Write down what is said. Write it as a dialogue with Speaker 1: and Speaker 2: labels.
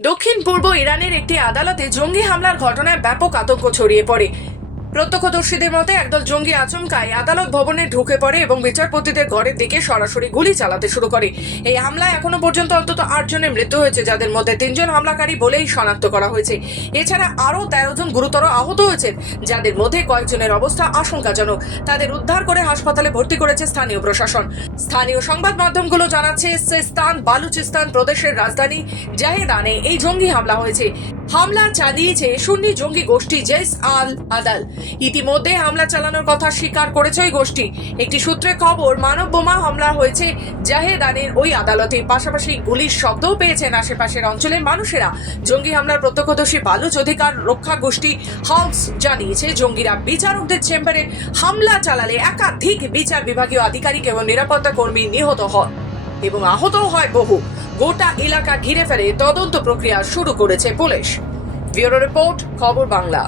Speaker 1: দক্ষিণ পূর্ব ইরানের একটি আদালতে জঙ্গি হামলার ঘটনায় ব্যাপক আতঙ্ক ছড়িয়ে পড়ে। প্রত্যক্ষদর্শীদের মতে, একদল জঙ্গি আচমকায় আদালত ভবনে ঢুকে পড়ে এবং বিচারপতিদের ঘরের দিকে সরাসরি গুলি চালাতে শুরু করে। এই হামলায় এখনও পর্যন্ত অন্তত আট জনের মৃত্যু হয়েছে, যাদের মধ্যে তিনজন হামলাকারী বলেই শনাক্ত করা হয়েছে। এছাড়া আরও তেরো জন গুরুতর আহত হয়েছেন, যাদের মধ্যে কয়েকজনের অবস্থা আশঙ্কাজনক। তাদের উদ্ধার করে হাসপাতালে ভর্তি করেছে স্থানীয় প্রশাসন। স্থানীয় সংবাদ মাধ্যমগুলো জানাচ্ছে সেস্তান বালুচিস্তান প্রদেশের রাজধানী জাহেদানে এই জঙ্গি হামলা হয়েছে। হামলা চালিয়েছে সুন্নি জঙ্গি গোষ্ঠী জেস আল আদাল। ইতিমধ্যে হামলা চালানোর কথা স্বীকার করেছে ওই গোষ্ঠী। একটি সূত্রে খবর, মানব বোমা হামলা হয়েছে জাহেদানের ওই আদালতে। পাশাপাশি গুলির শব্দও পেয়েছেন আশেপাশের অঞ্চলের মানুষেরা। জঙ্গি হামলার প্রত্যক্ষদর্শী বালুচ অধিকার রক্ষা গোষ্ঠী হাউস জানিয়েছে, জঙ্গিরা বিচারকদের চেম্বারে হামলা চালালে একাধিক বিচার বিভাগীয় আধিকারিক এবং নিরাপত্তা কর্মী নিহত হন এবং আহতও হয় বহু। গোটা এলাকা ঘিরে ফেলে তদন্ত প্রক্রিয়া শুরু করেছে পুলিশ। ব্যুরো রিপোর্ট খবর বাংলা।